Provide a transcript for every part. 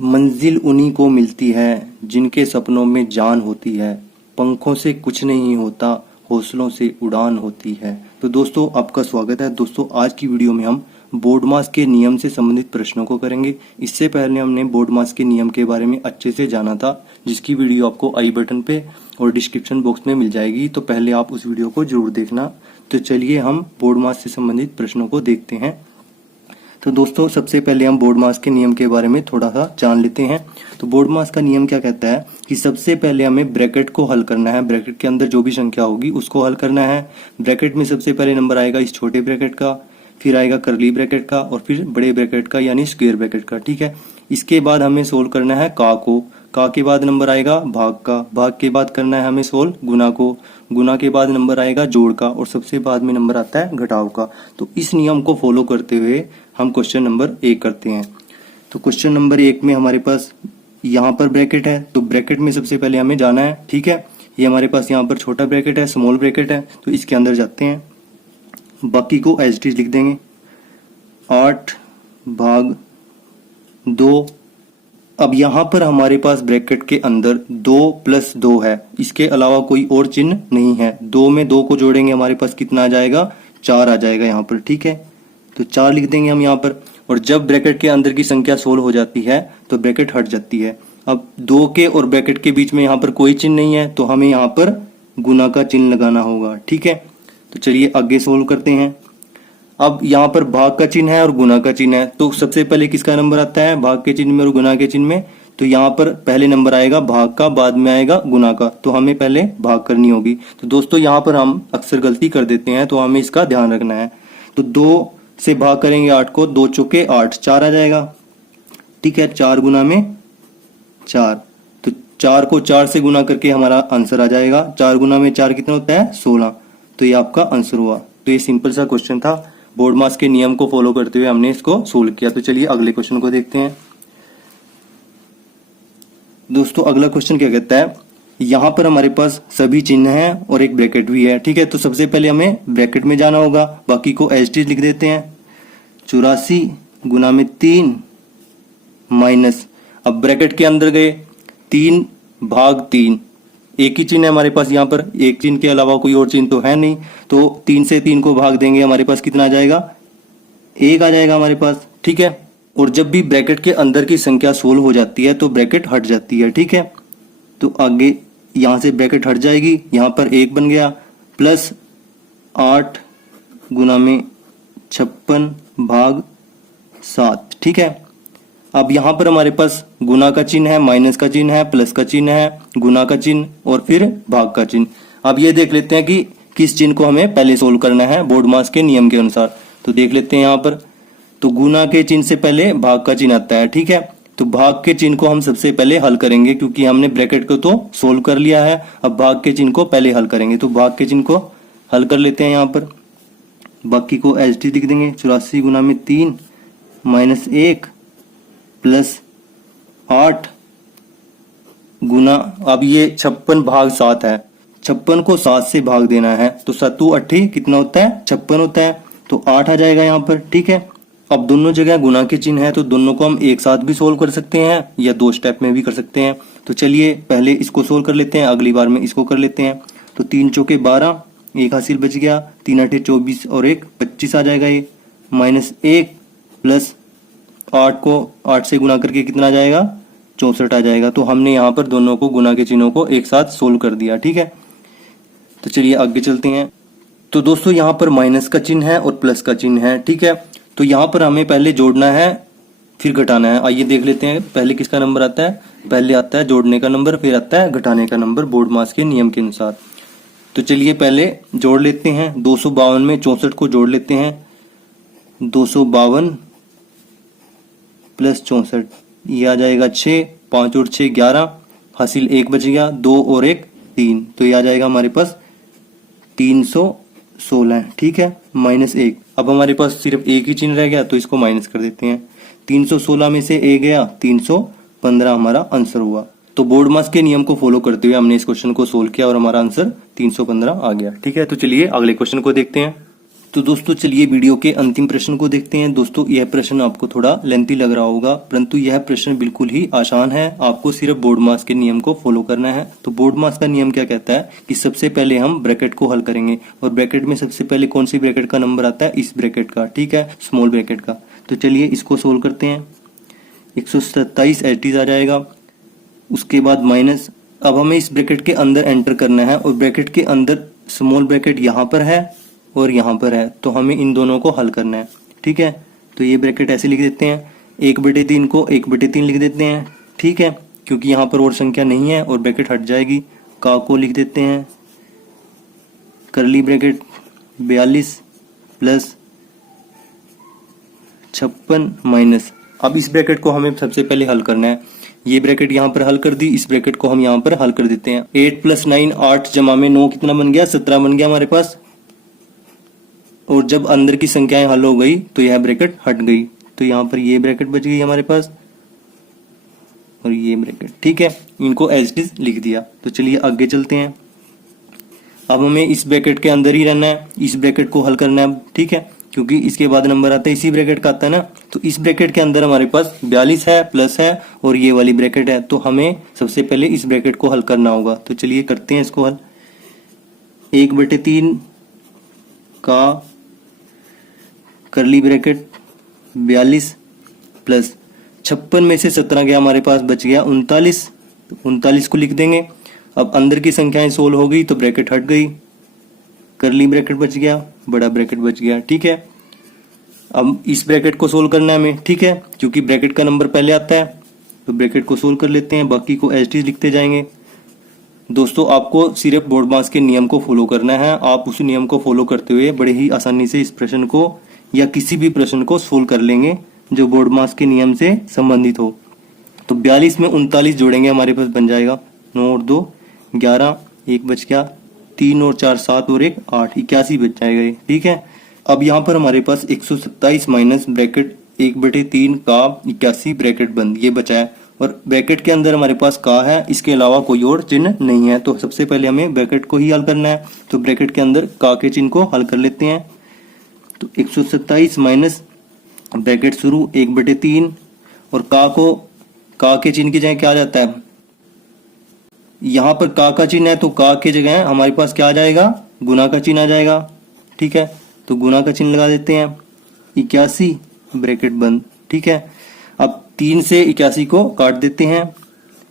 मंजिल उन्हीं को मिलती है जिनके सपनों में जान होती है। पंखों से कुछ नहीं होता, हौसलों से उड़ान होती है। तो दोस्तों आपका स्वागत है। दोस्तों आज की वीडियो में हम बोर्ड मास के नियम से संबंधित प्रश्नों को करेंगे। इससे पहले हमने बोर्ड मास के नियम के बारे में अच्छे से जाना था, जिसकी वीडियो आपको आई बटन पे और डिस्क्रिप्शन बॉक्स में मिल जाएगी। तो पहले आप उस वीडियो को जरूर देखना। तो चलिए हम बोर्ड मास से संबंधित प्रश्नों को देखते हैं। तो दोस्तों सबसे पहले हम बोर्ड मास के नियम के बारे में थोड़ा सा जान लेते हैं। तो बोर्ड मास का नियम क्या कहता है कि सबसे पहले हमें ब्रैकेट को हल करना है। ब्रैकेट के अंदर जो भी संख्या होगी उसको हल करना है। ब्रैकेट में सबसे पहले नंबर आएगा इस छोटे ब्रैकेट का, फिर आएगा करली ब्रैकेट का और फिर बड़े ब्रैकेट का यानी स्क्वायर ब्रैकेट का। ठीक है, इसके बाद हमें सोल्व करना है का को। का के बाद नंबर आएगा भाग का। भाग के बाद करना है हमें सोल्व गुना को। गुना के बाद नंबर आएगा जोड़ का और सबसे बाद में नंबर आता है घटाव का। तो इस नियम को फॉलो करते हुए हम क्वेश्चन नंबर 1 करते हैं। तो क्वेश्चन नंबर 1 में हमारे पास यहाँ पर ब्रैकेट है, तो ब्रैकेट में सबसे पहले हमें जाना है। ठीक है, ये हमारे पास यहाँ पर छोटा ब्रैकेट है, स्मॉल ब्रैकेट है, तो इसके अंदर जाते हैं। बाकी को एज इट इज लिख देंगे। 8 भाग 2। अब यहाँ पर हमारे पास ब्रैकेट के अंदर 2 + 2 है, इसके अलावा कोई और चिन्ह नहीं है। 2 में 2 को जोड़ेंगे हमारे पास कितना आ जाएगा, 4 आ जाएगा यहाँ पर। ठीक है, तो 4 लिख देंगे हम यहाँ पर। और जब ब्रैकेट के अंदर की संख्या 16 हो जाती है तो ब्रैकेट हट जाती है। अब 2 के और ब्रैकेट के बीच में यहाँ पर कोई चिन्ह नहीं है, तो हमें यहाँ पर गुना का चिन्ह लगाना होगा। ठीक है, तो चलिए आगे सोल्व करते हैं। अब यहाँ पर भाग का चिन्ह है और गुना का चिन्ह है, तो सबसे पहले किसका नंबर आता है, भाग के चिन्ह में और गुना के चिन्ह में। तो यहाँ पर पहले नंबर आएगा भाग का, बाद में आएगा गुना का, तो हमें पहले भाग करनी होगी। तो दोस्तों यहाँ पर हम अक्सर गलती कर देते हैं, तो हमें इसका ध्यान रखना है। तो 2 से भाग करेंगे 8 को, 2 चौके 8, 4 आ जाएगा। ठीक है, 4 गुना में 4, तो 4 को 4 से गुना करके हमारा आंसर आ जाएगा। 4 गुना में 4 कितना होता है, 16। तो ये आपका आंसर हुआ। तो ये सिंपल सा क्वेश्चन था। बोर्ड मास के नियम को फॉलो करते हुए हमने इसको सोल्व किया। तो चलिए अगले क्वेश्चन को देखते हैं। दोस्तों अगला क्वेश्चन क्या कहता है, यहाँ पर हमारे पास सभी चिन्ह हैं और एक ब्रैकेट भी है। ठीक है, तो सबसे पहले हमें ब्रैकेट में जाना होगा, बाकी को एज इट इज लिख देते हैं। 84 गुना में 3 माइनस, अब ब्रैकेट के अंदर गए 3 भाग 3, एक ही चिन्ह है हमारे पास यहाँ पर, एक चिन्ह के अलावा कोई और चिन्ह तो है नहीं। तो 3 से 3 को भाग देंगे, हमारे पास कितना आ जाएगा, 1 आ जाएगा हमारे पास। ठीक है, और जब भी ब्रैकेट के अंदर की संख्या 16 हो जाती है तो ब्रैकेट हट जाती है। ठीक है, तो आगे यहाँ से ब्रैकेट हट जाएगी, यहाँ पर 1 बन गया, प्लस 8 गुना में 56 भाग 7। ठीक है, अब यहाँ पर हमारे पास गुना का चिन्ह है, माइनस का चिन्ह है, प्लस का चिन्ह है, गुना का चिन्ह और फिर भाग का चिन्ह। अब ये देख लेते हैं कि किस चिन्ह को हमें पहले सोल्व करना है बोर्ड मास के नियम के अनुसार। तो देख लेते हैं यहाँ पर, तो गुना के चिन्ह से पहले भाग का चिन्ह आता है। ठीक है, तो भाग के चिन्ह को हम सबसे पहले हल करेंगे, क्योंकि हमने ब्रैकेट को तो सोल्व कर लिया है। अब भाग के चिन्ह को पहले हल करेंगे, तो भाग के चिन्ह को हल कर लेते हैं यहाँ पर। बाकी को एज इट इज लिख देंगे। 84 गुना में 3 माइनस 1 प्लस 8 गुना, अब ये 56 भाग 7 है, 56 को 7 से भाग देना है, तो 7 8 कितना होता है, 56 होता है, तो 8 आ जाएगा यहाँ पर। ठीक है, अब दोनों जगह गुना के चिन्ह है, तो दोनों को हम एक साथ भी सोल्व कर सकते हैं या 2 स्टेप में भी कर सकते हैं। तो चलिए पहले इसको सोल्व कर लेते हैं, अगली बार में इसको कर लेते हैं। तो 3 चौके 12, 1 हासिल बच गया, 3 8 24 और 1 25 आ जाएगा ये, माइनस 1 प्लस 8 को 8 से गुना करके कितना आ जाएगा, 64 आ जाएगा। तो हमने यहाँ पर दोनों को गुना के चिन्हों को एक साथ सोल्व कर दिया। ठीक है, तो चलिए आगे चलते हैं। तो दोस्तों यहाँ पर माइनस का चिन्ह है और प्लस का चिन्ह है। ठीक है, तो यहाँ पर हमें पहले जोड़ना है फिर घटाना है। आइए देख लेते हैं पहले किसका नंबर आता है। पहले आता है जोड़ने का नंबर, फिर आता है घटाने का नंबर बोर्ड मास के नियम के अनुसार। तो चलिए पहले जोड़ लेते हैं। 252 में 64 को जोड़ लेते हैं। 252 प्लस 64, ये आ जाएगा 6, 5 और 6 11, हासिल 1 बच गया, 2 और 1 3, तो ये आ जाएगा हमारे पास 316। ठीक है, माइनस 1। अब हमारे पास सिर्फ एक ही चिन्ह रह गया, तो इसको माइनस कर देते हैं। 316 में से 1 गया, 315 हमारा आंसर हुआ। तो बोर्ड मास के नियम को फॉलो करते हुए हमने इस क्वेश्चन को सोल्व किया और हमारा आंसर 315 आ गया। ठीक है, तो चलिए अगले क्वेश्चन को देखते हैं। तो दोस्तों चलिए वीडियो के अंतिम प्रश्न को देखते हैं। दोस्तों यह प्रश्न आपको थोड़ा लेंथी लग रहा होगा, परंतु यह प्रश्न बिल्कुल ही आसान है। आपको सिर्फ बोर्ड मास के नियम को फॉलो करना है। तो बोर्ड मास का नियम क्या कहता है कि सबसे पहले हम ब्रैकेट को हल करेंगे, और ब्रैकेट में सबसे पहले कौन सी ब्रैकेट का नंबर आता है, इस ब्रैकेट का, ठीक है, स्मॉल ब्रैकेट का। तो चलिए इसको सोल्व करते हैं। 127 एच आ जाएगा, उसके बाद माइनस। अब हमें इस ब्रैकेट के अंदर एंटर करना है, और ब्रैकेट के अंदर स्मॉल ब्रैकेट यहाँ पर है और यहाँ पर है, तो हमें इन दोनों को हल करना है, ठीक है। तो ये ब्रैकेट ऐसे लिख देते हैं, 1/3 को 1/3 लिख देते हैं, ठीक है, क्योंकि यहाँ पर और संख्या नहीं है और ब्रैकेट हट जाएगी। का को लिख देते हैं करली ब्रैकेट 42 प्लस 56 माइनस। अब इस ब्रैकेट को हमें सबसे पहले हल करना है। ये ब्रैकेट यहाँ पर हल कर दी, इस ब्रैकेट को हम यहाँ पर हल कर देते हैं। 8 + 9 8 जमा में 9 कितना बन गया, 17 बन गया हमारे पास। और जब अंदर की संख्याएं हल हो गई तो यह ब्रैकेट हट गई, तो यहाँ पर ये ब्रैकेट बच गई हमारे पास और ये ब्रैकेट, ठीक है। इनको एज इट इज लिख दिया। तो चलिए आगे चलते हैं। अब हमें इस ब्रैकेट के अंदर ही रहना है, इस ब्रैकेट को हल करना है, ठीक है, क्योंकि इसके बाद नंबर आता है इसी ब्रैकेट का आता है ना। तो इस ब्रैकेट के अंदर हमारे पास 42 है, प्लस है और ये वाली ब्रैकेट है, तो हमें सबसे पहले इस ब्रैकेट को हल करना होगा। तो चलिए करते हैं इसको हल। 1/3 का करली ब्रैकेट 42 प्लस 56 में से 17 गया हमारे पास, बच गया 39। 39 को लिख देंगे। अब अंदर की संख्याएं सोल्व हो गई तो ब्रैकेट हट गई, करली ब्रैकेट बच गया, बड़ा ब्रैकेट बच गया, ठीक है। अब इस ब्रैकेट को सोल्व करना है हमें, ठीक है, क्योंकि ब्रैकेट का नंबर पहले आता है। तो ब्रैकेट को सोल्व कर लेते हैं, बाकी को एज इट इज लिखते जाएंगे। दोस्तों आपको सिर्फ बोर्ड मास के नियम को फॉलो करना है। आप उस नियम को फॉलो करते हुए बड़े ही आसानी से इस प्रश्न को या किसी भी प्रश्न को सोल्व कर लेंगे जो बोर्ड मास के नियम से संबंधित हो। तो 42 में 39 जोड़ेंगे, हमारे पास बन जाएगा 9 और 2 11, 1 बच गया, 3 और 4 7 और 1 8, 81 बच जाएगा ये, ठीक है। अब यहाँ पर हमारे पास 127 माइनस ब्रैकेट 1/3 का 81 ब्रैकेट बंद, ये बचा है। और ब्रैकेट के अंदर हमारे पास का है, इसके अलावा कोई और चिन्ह नहीं है। तो सबसे पहले हमें ब्रैकेट को ही हल करना है। तो ब्रैकेट के अंदर का के चिन्ह को हल कर लेते हैं। तो 127 माइनस ब्रैकेट शुरू 1/3 और का के चिन्ह की जगह क्या आ जाता है, यहाँ पर का चिन्ह है, तो का के जगह हमारे पास क्या आ जाएगा, गुना का चिन्ह आ जाएगा, ठीक है। तो गुना का चिन्ह लगा देते हैं। 81 ब्रैकेट बंद, ठीक है। अब 3 से 81 को काट देते हैं,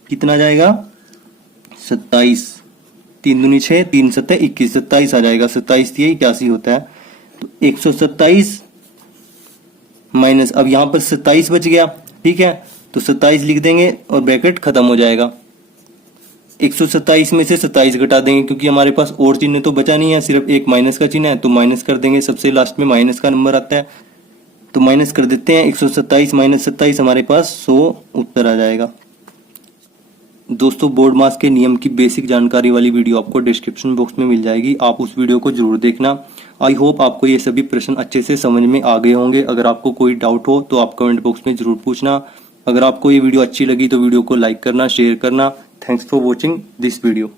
कितना जाएगा 27, 3 दूनी 6, 3 7 21, 27 आ जाएगा। 27 दिए 81 होता है। तो 127 माइनस, अब यहाँ पर 27 बच गया, ठीक है, तो 27 लिख देंगे और ब्रैकेट खत्म हो जाएगा। 127 में से 27 घटा देंगे, क्योंकि हमारे पास और चिन्ह तो बचा नहीं है, सिर्फ एक माइनस का चिन्ह है, तो माइनस कर देंगे। सबसे लास्ट में माइनस का नंबर आता है, तो माइनस कर देते हैं। 127 माइनस 27 हमारे पास 100 उत्तर आ जाएगा। दोस्तों बोर्ड मास के नियम की बेसिक जानकारी वाली वीडियो आपको डिस्क्रिप्शन बॉक्स में मिल जाएगी, आप उस वीडियो को जरूर देखना। आई होप आपको ये सभी प्रश्न अच्छे से समझ में आ गए होंगे। अगर आपको कोई डाउट हो तो आप कमेंट बॉक्स में जरूर पूछना। अगर आपको ये वीडियो अच्छी लगी तो वीडियो को लाइक करना, शेयर करना। Thanks for watching this video.